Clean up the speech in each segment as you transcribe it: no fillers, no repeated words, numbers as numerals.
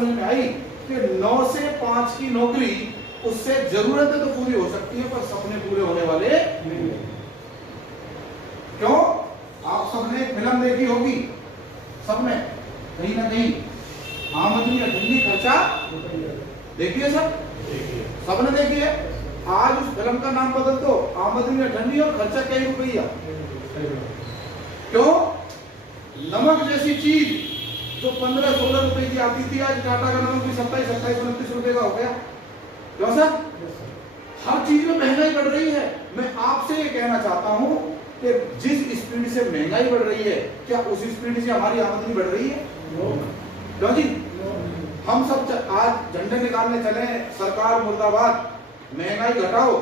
समझ में आई कि 9 से 5 की नौकरी, उससे जरूरतें तो पूरी हो सकती है पर सपने पूरे होने वाले नहीं। क्यों? आप सबने फिल्म देखी होगी, सबने कहीं ना कहीं आमदनी या ठंडी खर्चा देखिए, सबने देखी है। आज उस फिल्म का नाम बदल दो, आमदनी या ठंडी और खर्चा कई रुपया। क्यों? नमक जैसी चीज जो 15-16 रुपए की आती थी, आज टाटा का नमक भी 27-29 रुपए का हो गया। क्यों सर? हर चीज में महंगाई बढ़ रही है। मैं आपसे ये कहना चाहता हूं कि जिस स्पीड से महंगाई बढ़ रही है, क्या उस स्पीड से हमारी आमदनी बढ़ रही है? क्यों जी? हम सब आज झंडे निकालने चले, सरकार मुर्दाबाद, महंगाई घटाओ,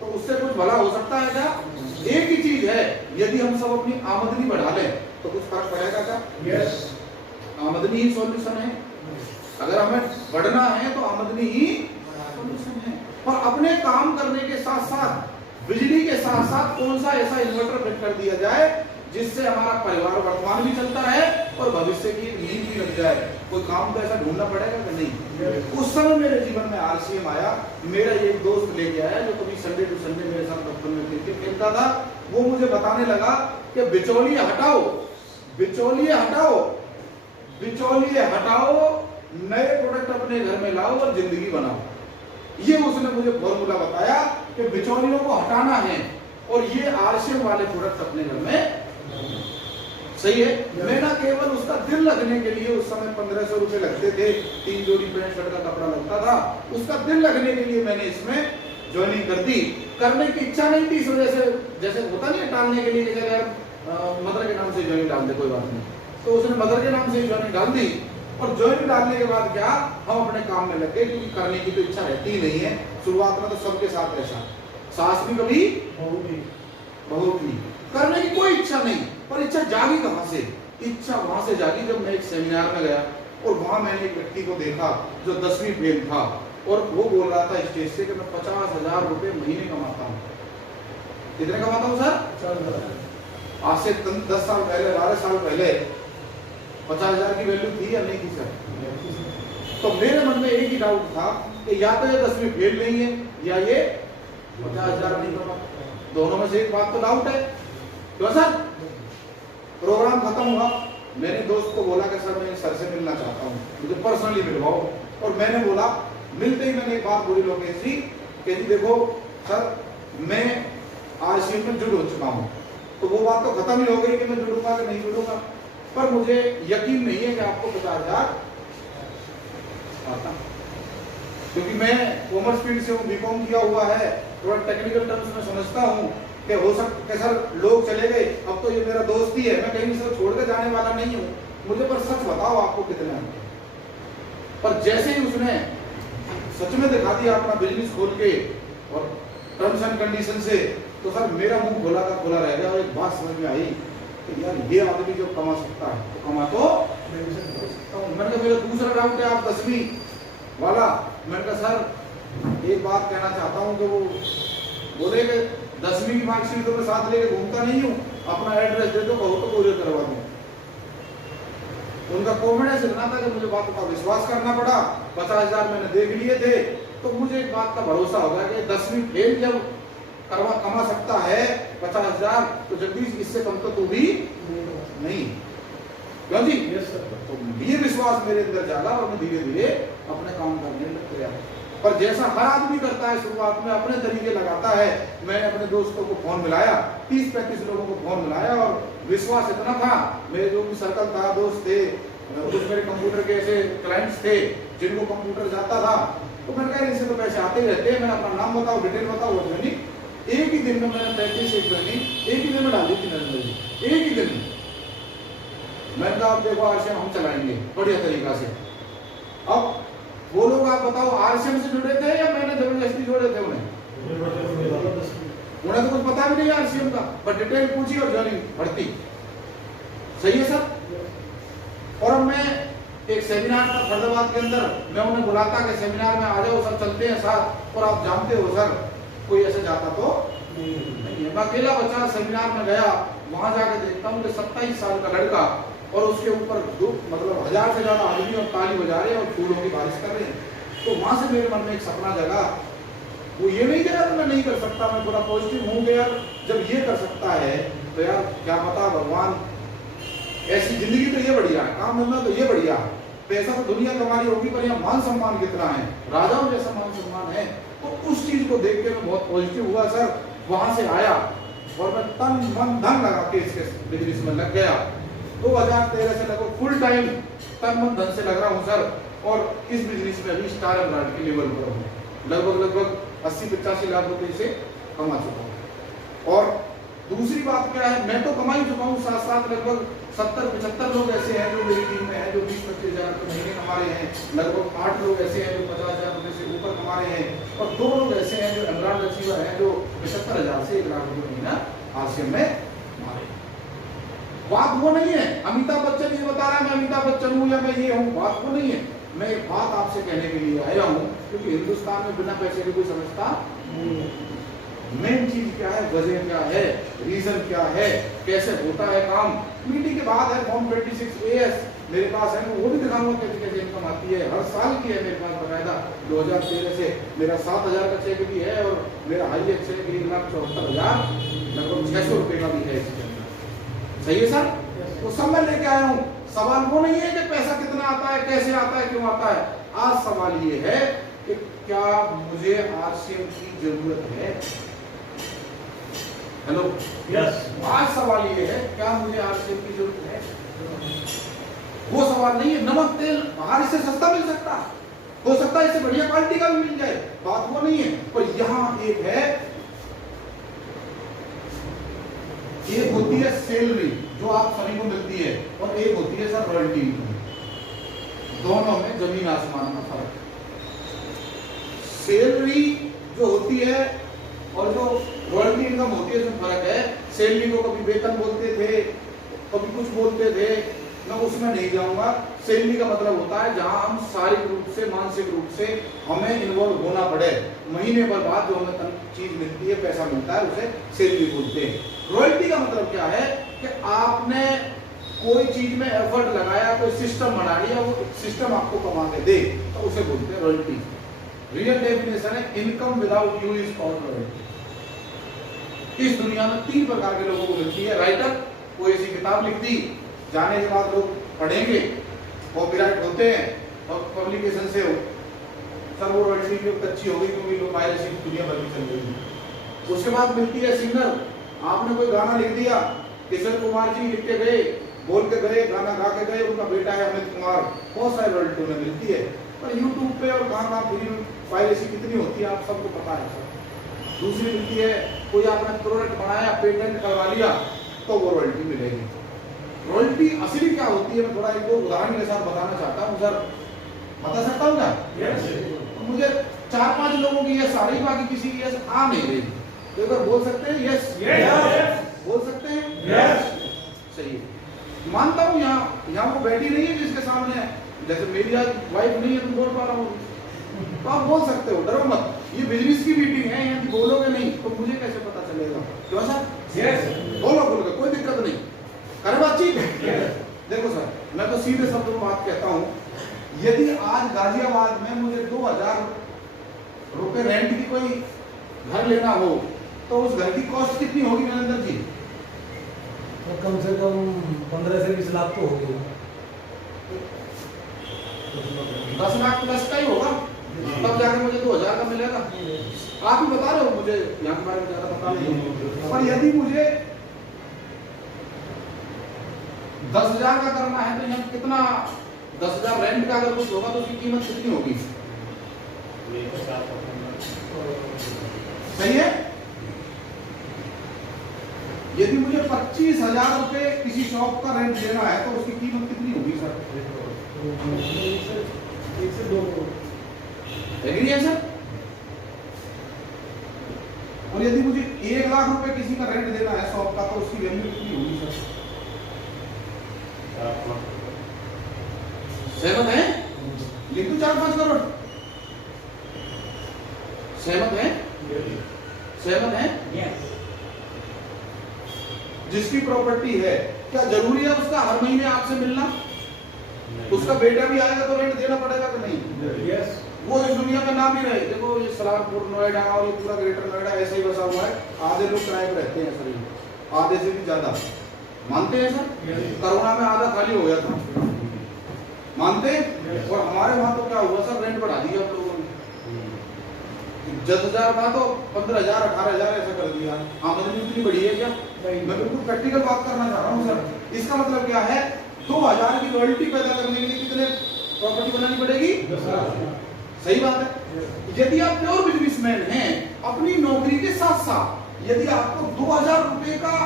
तो उससे कुछ भला हो सकता है क्या? एक ही चीज है, यदि हम सब अपनी आमदनी बढ़ा लें तो कुछ फर्क पड़ेगा क्या? यस, आमदनी ही सॉल्यूशन है। अगर हमें बढ़ना है तो आमदनी ही सॉल्यूशन है। और अपने काम करने के साथ साथ, बिजली के साथ साथ कौन सा ऐसा इन्वर्टर फिट कर दिया जाए जिससे हमारा परिवार वर्तमान भी चलता है और भविष्य की नींद भी लग जाए। कोई काम तो ऐसा ढूंढना पड़ेगा कि नहीं। उस समय मेरे जीवन में आरसीएम आया। मेरा एक दोस्त लेके आया जो कभी संडे टू संडे मेरे साथ दफ्तर में क्रिकेट खेलता था। वो मुझे बताने लगा कि बिचौलिए हटाओ, बिचौलिए हटाओ, बिचौलिए हटाओ, नए प्रोडक्ट अपने घर में लाओ और जिंदगी बनाओ। ये उसने मुझे फॉर्मूला बताया कि बिचौलियों को हटाना है और ये आरसीएम वाले प्रोडक्ट अपने घर में। सही है। मैं ना केवल उसका दिल लगने के लिए, उस समय 1500 रुपए लगते थे, 3 जोड़ी पैंट शर्ट का कपड़ा लगता था, उसका दिल लगने के लिए मैंने इसमें ज्वाइनिंग कर दी। करने की इच्छा नहीं थी इस वजह से, जैसे होता नहीं है टालने के लिए कि यार मदर के नाम से ज्वाइनिंग डाल दे, कोई बात नहीं, तो उसने मदर के नाम से ज्वाइनिंग डाल दी। और ज्वाइनिंग डालने के बाद क्या, हम अपने काम में लग गए, क्योंकि करने की तो इच्छा रहती ही नहीं है। शुरुआत में तो सबके साथ ऐसा, सास भी कभी, बहू भी, करने की कोई इच्छा नहीं। पर इच्छा जागी कहां से? इच्छा वहां से जागी जब मैं एक सेमिनार में गया और वहां मैंने एक व्यक्ति को देखा जो 10वीं फेल था और वो बोल रहा था स्टेज से कि मैं 50,000 रुपए महीने कमाता हूँ। कितने कमाता हूँ सर? आज से 10 साल पहले, 12 साल पहले 50,000 की वैल्यू थी या नहीं थी सर? तो मेरे मन में एक ही डाउट था कि या तो ये 10वीं फेल नहीं है या ये 50,000 नहीं कमाता। दोनों में से एक बात तो डाउट है। क्यों सर? प्रोग्राम खत्म हुआ, मैंने दोस्त को बोला कि सर मैं सर से मिलना चाहता हूँ, मुझे पर्सनली मिलवाओ। और मैंने बोला, मिलते ही मैंने एक बात बोली लोकेश जी कि जी देखो सर, मैं आरसीएम में जुड़ हो चुका हूँ। तो वो बात तो खत्म ही हो गई कि मैं जुड़ूंगा कि नहीं जुड़ूंगा, पर मुझे यकीन नहीं है कि आपको 50,000 आता, क्योंकि मैं कॉमर्स फील्ड से हूँ, बीकॉम किया हुआ है, थोड़ा टेक्निकल टर्म्स में समझता हूँ कि हो सकता है सर लोग चले गए, अब तो ये मेरा दोस्त ही है, मैं कहीं से छोड़ के जाने वाला नहीं हूँ, मुझे पर सच बताओ आपको कितने हैं। पर जैसे ही उसने सच में दिखा दिया अपना बिजनेस खोल के और टर्म्स एंड कंडीशन से, तो सर मेरा मुंह खोला का खोला रह गया। और एक बात समझ में आई कि यार ये आदमी जो कमा सकता है तो कमा तो मैंने कहा मेरा दूसरा डाउट है आप 10वीं वाला। मैंने कहा सर एक बात कहना चाहता हूँ कि वो बोले कि 10वीं की मार्कशीट तो मैं साथ लेके घूमता नहीं हूँ, अपना एड्रेस दे दो, कहो तो कोरियर करवा दूँ। उनका कॉन्फिडेंस इतना था कि मुझे बात का विश्वास करना पड़ा। 50,000 मैंने देख लिए थे, तो मुझे एक बात का भरोसा हो गया कि 10वीं फेल जब कमा सकता है 50,000, तो जगदीश इससे कम तो तू भी नहीं। क्यों जी? तो ये विश्वास मेरे अंदर जागा और मैं धीरे धीरे अपने काम करने लग गया। पर जैसा हर आदमी करता है, शुरुआत में अपने तरीके लगाता है। मैंने अपने दोस्तों को फोन मिलाया, 30-35 लोगों को फोन मिलाया, और विश्वास इतना था, मेरे जो भी सर्कल था, दोस्त थे, कुछ मेरे कंप्यूटर के ऐसे क्लाइंट्स थे जिनको कंप्यूटर जाता था, तो मैंने कहा इनसे तो पैसे आते ही रहते हैं, मैंने अपना नाम बताओ, डिटेल बताओ, वो ट्रेनिंग एक ही दिन में मैंने 35 ट्रेनिंग एक ही दिन में डाल दी थी नरेंद्र जी, एक ही दिन में। मैंने कहा देखो आरसीएम हम चलाएंगे बढ़िया तरीका से। अब वो लोग आप बताओ आरसीएम से जुड़े थे या मैंने जबरदस्ती जोड़े थे उन्हें? उन्हें तो कुछ पता भी नहीं आरसीएम का, पर डिटेल पूछी और ज्वाइनिंग भर्ती। सही है सर? और अब मैं एक सेमिनार था फरीदाबाद के अंदर, मैं उन्हें बुलाता कि सेमिनार में आ जाओ सर, चलते हैं साथ। और आप जानते हो सर, कोई ऐसे जाता तो नहीं है। मैं अकेला बच्चा सेमिनार में गया वहां जाके देखता हूँ कि 27 साल का लड़का और उसके ऊपर मतलब 1000 से ज्यादा आदमी और ताली बजा रहे हैं और फूलों की बारिश कर रहे हैं। तो वहां से मेरे मन में एक सपना जगा। वो ये नहीं कह रहा था मैं नहीं कर सकता, मैं पूरा पॉजिटिव हूँ यार, जब ये कर सकता है तो यार क्या पता भगवान ऐसी जिंदगी तो ये बढ़िया है, काम धंधा तो ये बढ़िया है, पैसा तो दुनिया कमा रही होगी पर यहाँ मान सम्मान कितना है, राजाओं जैसा मान सम्मान है। तो उस चीज को देख के मैं बहुत पॉजिटिव हुआ सर। वहां से आया और मैं तन मन धन लगा के इसके बिजनेस में लग गया। 2013 से लगभग फुल टाइम तन मन धन से लग रहा हूँ सर। और इस बिजनेस में अभी स्टार ब्रांड के लेवल पर हूँ, लगभग 80-85 लाख रुपए से कमा चुका हूँ। और दूसरी बात क्या है, मैं तो कमा ही चुका हूँ, साथ साथ लगभग 70-75 लोग ऐसे हैं जो मेरी टीम में हैं जो 20-25 हजार रुपये महीने कमा रहे हैं। लगभग 8 लोग ऐसे हैं जो 50,000 रुपये से ऊपर कमा रहे हैं। और 2 लोग ऐसे हैं जो एमरान अचीवर हैं जो 75,000 से 1 लाख रुपये महीना आरसीएम में कमा रहे हैं। बात वो नहीं है अमिताभ बच्चन ये बता रहा है मैं अमिताभ बच्चन हूँ या मैं ये हूँ, बात वो नहीं है। मैं एक बात आपसे कहने के लिए आया हूँ क्योंकि हिंदुस्तान में बिना पैसे के कोई समझता नहीं है। मेन चीज क्या है, वजह क्या है, रीजन क्या है, कैसे होता है काम। मीटिंग के बाद है फॉर्म 26 AS मेरे पास है, वो भी दिखाऊंगा कैसे कैसे इनकम आती है। हर साल की है मेरे पास बकायदा। 2013 से मेरा 7,000 का चेक भी है और मेरा हाईएस्ट चेक 1,74,000 लगभग 600 रुपए का भी है इसके अंदर। सही है सर? तो सब मैं लेके आया हूँ। सवाल वो नहीं है कि पैसा कितना आता है, कैसे आता है, क्यों आता है। आज सवाल ये है कि क्या मुझे आरसीएम की जरूरत है। Hello yes. आज सवाल ये है क्या मुझे आरसीएम की जरूरत है। वो सवाल नहीं है। नमक तेल बाहर इससे सस्ता मिल सकता, हो सकता है इससे बढ़िया क्वालिटी का भी मिल जाए, बात वो नहीं है। पर यहाँ एक है, एक होती है सैलरी जो आप सभी को मिलती है और एक होती है सर रॉयल्टी। दोनों में जमीन आसमान का फर्क। सैलरी जो होती है और जो रॉयल्टी इनकम होती है उसमें फर्क है। सैलरी को कभी वेतन बोलते थे, कभी कुछ बोलते थे, मैं उसमें नहीं जाऊंगा। सैलरी का मतलब होता है जहां हम शारीरिक रूप से मानसिक रूप से हमें इन्वॉल्व होना पड़े, महीने भर बाद जो हमें चीज मिलती है, पैसा मिलता है, उसे सैलरी बोलते हैं। रॉयल्टी का मतलब क्या है कि आपने कोई चीज में एफर्ट लगाया, कोई सिस्टम बना लिया, वो सिस्टम आपको कमा के दे तो उसे बोलते हैं रॉयल्टी। रियल डेफिनेशन है income without you is called royalty. इस दुनिया में 3 प्रकार के लोगों को मिलती है। राइटर, कोई ऐसी किताब लिख दी, जाने के बाद लोग पढ़ेंगे, कॉपीराइट होते हैं और पब्लिकेशन से हो सर वो रॉयल्टी भी अच्छी हो गई क्योंकि लोग पायरेसी दुनिया भर में चल रही है। उसके बाद मिलती है सिंगर, आपने कोई गाना लिख दिया, किशोर कुमार जी लिख के गए, बोल के गए, गाना गा के गए, उनका बेटा है अमित कुमार, बहुत सारी रॉयल्टी उन्हें मिलती है। पर यूट्यूब पे और कहाँ फ्री पायरेसी कितनी होती है आप सबको पता है सर। दूसरी मिलती है कोई आपने प्रोडक्ट बनाया, पेटेंट करवा लिया, तो वो रॉयल्टी मिलेगी। रॉयल्टी असली क्या होती है मैं थोड़ा एक दो उदाहरण के साथ बताना चाहता हूँ सर। बता सकता हूँ क्या? तो मुझे 4-5 लोगों की यस आ रही, बाकी किसी की यस आ नहीं रही। तो एक बार बोल सकते हैं यस? बोल सकते हैं यस? सही है। मानता हूँ यहाँ वो बैठी नहीं है जिसके सामने है, जैसे मेरी आज वाइफ नहीं है तो बोल पा रहा हूँ, तो आप बोल सकते हो, डरो मत। ये बिजनेस की मीटिंग है, यहाँ बोलोगे नहीं तो मुझे कैसे पता चलेगा। क्यों सर? यस। बोलो कोई दिक्कत नहीं, करे बातचीत। देखो सर, मैं तो सीधे शब्दों में बात कहता हूँ, यदि आज गाजियाबाद में मुझे 2,000 रुपए रेंट की कोई घर लेना हो तो उस घर की कॉस्ट कितनी होगी नरेंद्र जी? तो कम से कम 15 से 20 लाख तो होगी। 10 लाख प्लस का ही होगा, तब जाके मुझे 2,000 का मिलेगा। आप ही बता रहे हो, मुझे यहाँ के बारे में ज्यादा पता नहीं। और यदि मुझे 10,000 का करना है तो यहाँ कितना, 10,000 रेंट का अगर कुछ होगा तो उसकी कीमत कितनी होगी? सही है। यदि मुझे 25,000 रुपए किसी शॉप का रेंट देना है तो उसकी कीमत कितनी होगी सर? 1 से 2 एग्री है सर? और यदि मुझे 1 लाख रुपए किसी का रेंट देना है शॉप का तो उसकी वैल्यू कितनी होगी सर? सहमत है? लिख दो 4-5 करोड़। सहमत है? सहमत है? जिसकी प्रॉपर्टी है, क्या जरूरी है उसका हर महीने आपसे मिलना? उसका बेटा भी आएगा तो रेंट देना पड़ेगा कि नहीं? यस। वो इस दुनिया में नाम ही रहे। देखो ये सलामपुर, नोएडा और ये पूरा ग्रेटर नोएडा ऐसे ही बसा हुआ है। आधे लोग किराए पे रहते हैं सर, ये आधे से भी ज्यादा। मानते हैं सर? कोरोना में आधा खाली हो गया था, मानते हैं? और हमारे वहां तो क्या हुआ सर, रेंट बढ़ा दिया आप लोगों ने। 10,000 था तो 15,000 18,000 ऐसा कर दिया। आमदनी इतनी बड़ी है क्या? मैं बिल्कुल प्रैक्टिकल बात करना चाह रहा हूँ सर। इसका मतलब क्या है, 2,000 की रॉयल्टी पैदा करने के लिए कितने प्रॉपर्टी बनानी पड़ेगी? 10,000। सही बात है। यदि आप प्योर बिजनेसमैन हैं, अपनी नौकरी के साथ साथ यदि आपको 2,000 रुपए का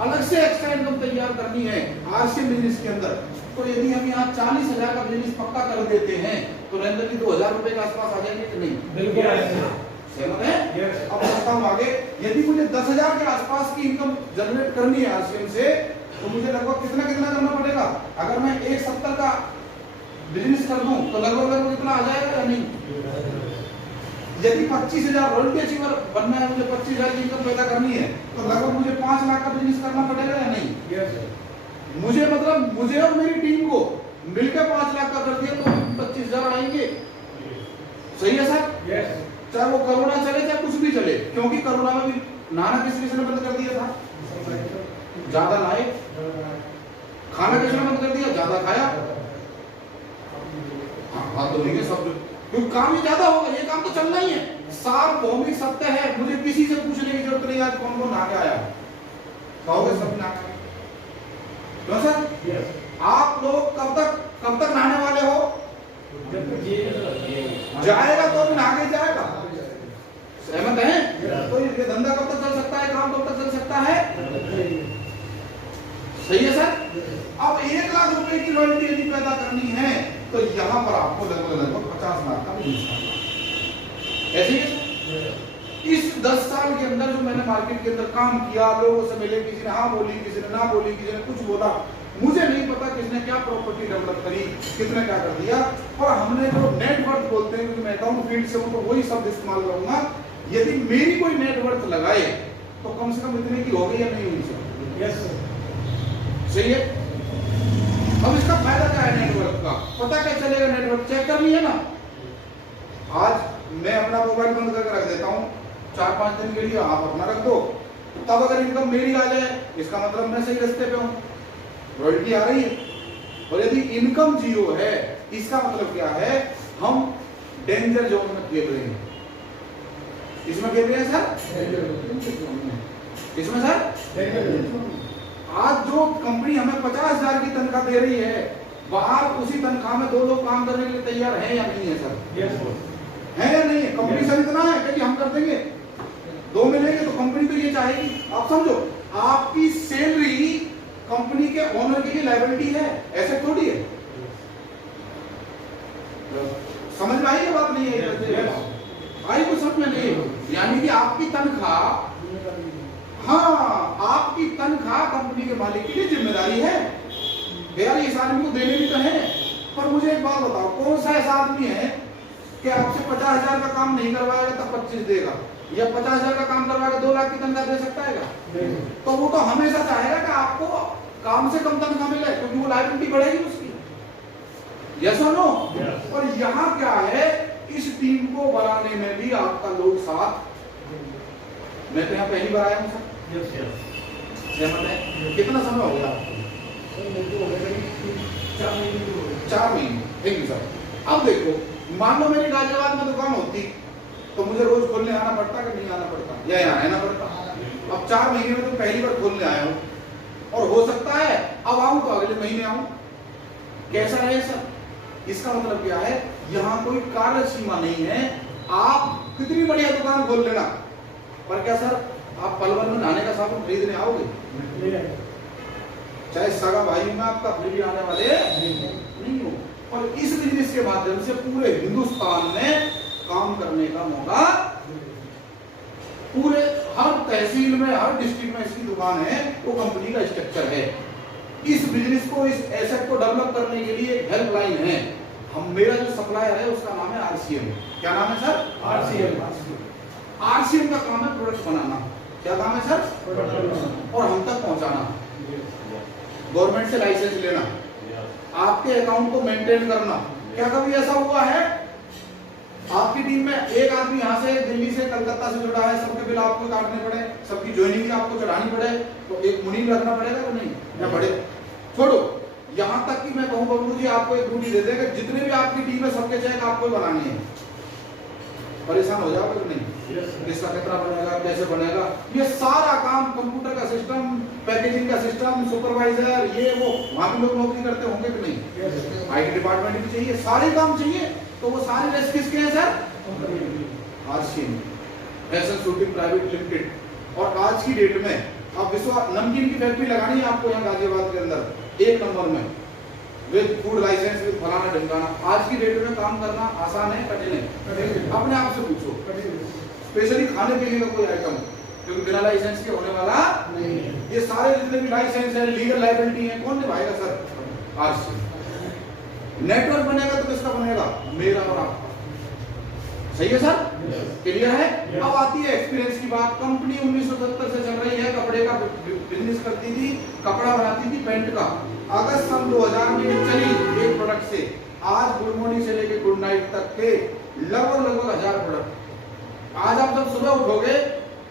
अलग से एक्स्ट्रा इनकम तैयार करनी है आरसीएम बिजनेस के अंदर, तो यदि हम यहाँ 40,000 का बिजनेस पक्का कर देते हैं तो नरेंद्र जी 2,000 रुपए के आसपास आ जाएंगे कि नहीं? बिल्कुल। सहमत है? अब बताता हूँ आगे। यदि मुझे 10,000 के आसपास की इनकम जनरेट करनी है आरसीएम से, तो मुझे लगभग कितना कितना करना पड़ेगा? अगर मैं 170 का बिजनेस कर दूं तो लगभग कितना आ जाएगा या नहीं? यदि 25,000 रॉयल्टी अचीवर बनना है, मुझे 25,000 की इनकम पैदा करनी है, तो लगभग मुझे 5 लाख का बिजनेस करना पड़ेगा या नहीं? मुझे मतलब मुझे और मेरी टीम को मिलकर 5 लाख का कर दिया तो 25,000 आएंगे। सही है सर? चाहे वो कोरोना चले चाहे कुछ भी चले, क्योंकि कोरोना में भी नहाना किस ने बंद कर दिया था? ज्यादा नहाए। खाना किसने बंद कर दिया? ज्यादा खाया। हाँ तो नहीं सब, क्योंकि काम ही ज्यादा होगा, ये काम तो चलना ही है। सार्वभौमिक सत्य है, मुझे किसी से पूछने की जरूरत नहीं आज कौन कौन नहा के आया। कहोगे सब नहा के? क्यों सर? आप लोग कब तक नहाने वाले हो? जाएगा तो भी नहा के जाएगा। सहमत है? तो ये धंधा कब तक चल सकता है, काम कब तक चल सकता है? सही है सर? अब 1 लाख रुपए की रॉयल्टी यदि पैदा करनी है तो यहाँ पर आपको लगभग 50 लाख का बिजनेस करना है। ऐसे ही इस 10 साल के अंदर जो मैंने मार्केट के अंदर काम किया, लोगों से मिले, किसी ने हाँ बोली, किसी ने ना बोली, किसी ने कुछ बोला, मुझे नहीं पता किसने क्या प्रॉपर्टी डेवलप करी, किसने क्या कर दिया। और हमने जो नेटवर्थ बोलते हैं, क्योंकि मैं अकाउंट फील्ड से हूं तो वही शब्द इस्तेमाल करूंगा, यदि मेरी कोई नेटवर्थ लगाए तो कम से कम इतने की हो गई या नहीं हुई सर? Yes sir. सही है। अब इसका फायदा क्या है नेटवर्क का? पता क्या चलेगा? नेटवर्क चेक करनी है ना। आज मैं अपना मोबाइल बंद करके रख देता हूँ 4-5 दिन के लिए, आप अपना रख दो, तब अगर इनकम मेरी आ जाए इसका मतलब मैं सही रास्ते पे हूँ, रॉयल्टी आ रही है। और यदि इनकम जीरो है इसका मतलब क्या है? हम डेंजर जोन में खेल रहे हैं। इसमें खेल रहे हैं सर? इसमें सर आज जो कंपनी हमें 50,000 की तनख्वाह दे रही है, बाहर उसी तनख्वाह में 2 लोग काम करने के लिए तैयार हैं या नहीं है सर? है या नहीं है? कंपटीशन इतना है कि हम कर देंगे, 2 मिलेंगे तो कंपनी तो ये चाहेगी। आप समझो, आपकी सैलरी कंपनी के ओनर के लिए लायबिलिटी है, ऐसे थोड़ी है। समझ में आई ये बात? नहीं है आई कुछ समझ में नहीं? यानी कि आपकी तनख्वाह, हाँ आपकी तनख्वाह कंपनी के मालिक की जिम्मेदारी है। यार इस आदमी को देने भी तो है। पर मुझे एक बात बताओ, कौन सा ऐसा आदमी है कि आपसे 50,000 का काम नहीं करवाएगा तब 25 देगा, या 50,000 का काम करवाएगा 2 लाख की तनख्वाह दे सकता है? तो वो तो हमेशा चाहेगा कि आपको काम से कम तनख्वाह मिले, क्योंकि वो लायबिलिटी बढ़ेगी उसकी। यस और नो? और यहाँ क्या है, इस टीम को बनाने में भी आपका लोग साथ। मैं तो यहाँ पहली बार आया हूँ सर। कितना समय हो गया आपको? 4 महीने। Thank you sir. अब देखो, मान लो मेरी गाजियाबाद में दुकान होती तो मुझे रोज खोलने आना पड़ता कि नहीं आना पड़ता, या यहाँ आना पड़ता? अब 4 महीने में तो पहली बार खोलने आया हूँ, और हो सकता है अब आऊँ तो अगले महीने आऊँ। कैसा रहे सर? इसका मतलब क्या है, यहाँ कोई कार्य सीमा नहीं है। आप कितनी बढ़िया दुकान खोल लेना, पर क्या सर आप पलवल में नहाने का साबुन खरीदने आओगे? चाहे सगा भाई में आपका फिर भी आने वाले नहीं हो। और इस बिजनेस के माध्यम से पूरे हिंदुस्तान में काम करने का मौका, पूरे हर तहसील में, हर डिस्ट्रिक्ट में इसकी दुकान है, वो कंपनी का स्ट्रक्चर है। इस बिजनेस को, इस एसेट को डेवलप करने के लिए एक हेल्पलाइन है। हम, मेरा जो सप्लायर है उसका नाम है आरसीएम। क्या नाम है सर? आरसीएम। आरसीएम का काम है प्रोडक्ट बनाना। क्या काम है सर? और हम तक पहुंचाना, गवर्नमेंट से लाइसेंस लेना, आपके अकाउंट को मेंटेन करना। क्या कभी ऐसा हुआ है आपकी टीम में एक आदमी यहाँ से दिल्ली से कलकत्ता से जुड़ा है, सबके बिल आपको काटने पड़े, सबकी ज्वाइनिंग आपको चढ़ानी पड़े, तो एक मुनीम रखना पड़ेगा कि नहीं? या बड़े छोड़ो, यहाँ तक कि मैं कहूँ बबलू जी आपको एक ड्यूटी दे देगा, जितने भी आपकी टीम में सबके चेक आपको ही बनानी है। परेशान हो जाओगे कि नहीं? किसका कितना बनेगा, कैसे बनेगा, ये सारा काम कंप्यूटर का सिस्टम, पैकेजिंग का सिस्टम, सुपरवाइजर, ये वो वहां भी लोग नौकरी करते होंगे कि नहीं? आईटी डिपार्टमेंट भी चाहिए, सारे काम चाहिए, तो वो सारे रेस्ट किसके हैं sir? RCM, SN shooting private limited. और आज की डेट में अब नमकीन की फैक्ट्री लगानी है आपको यहाँ गाजियाबाद के अंदर 1 नंबर में, विद फूड लाइसेंस, विद फलाना ढिमकाना। आज की डेट में काम करना आसान है कठिन है? अपने आप से पूछो। स्पेशली खाने पीने का कोई आइटम, क्योंकि बिना लाइसेंस के होने वाला नहीं है। ये सारे जितने भी लाइसेंस है, लीगल लायबिलिटी है, कौन निभाएगा सर? आरसीएम। नेटवर्क बनेगा तो किसका बनेगा? मेरा और आपका। सही है सर? क्लियर है? अब आती है एक्सपीरियंस की बात। कंपनी 1970 से चल रही है, कपड़े का बिजनेस करती थी, कपड़ा बनाती थी पेंट का। अगस्त सन 2000 में चली एक प्रोडक्ट से आज गुड मॉर्निंग से लेके गुड नाइट तक के लगभग 1000 प्रोडक्ट। आज आप जब सुबह उठोगे,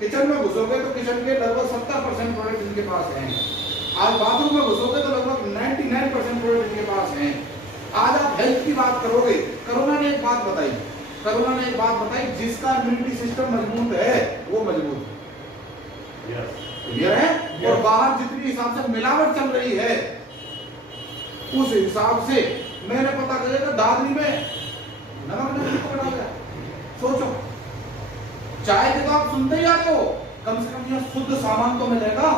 किचन में घुसोगे तो किचन के लगभग 70% प्रोडक्ट इनके पास हैं। आज बाथरूम में घुसोगे तो लगभग 99% प्रोडक्ट इनके पास हैं। आज आप हेल्थ की बात करोगे, कोरोना ने एक बात बताई, जिसका इम्यूनिटी सिस्टम मजबूत है वो मजबूत है। क्लियर है? और बाहर जितनी हिसाब से मिलावट चल रही है, उस हिसाब से मैंने पता करेगा दादरी में नमक नहीं पकड़ा गया। सोचो, चाय के तो आप सुनते ही आते हो, कम से कम यहाँ शुद्ध सामान तो मिलेगा।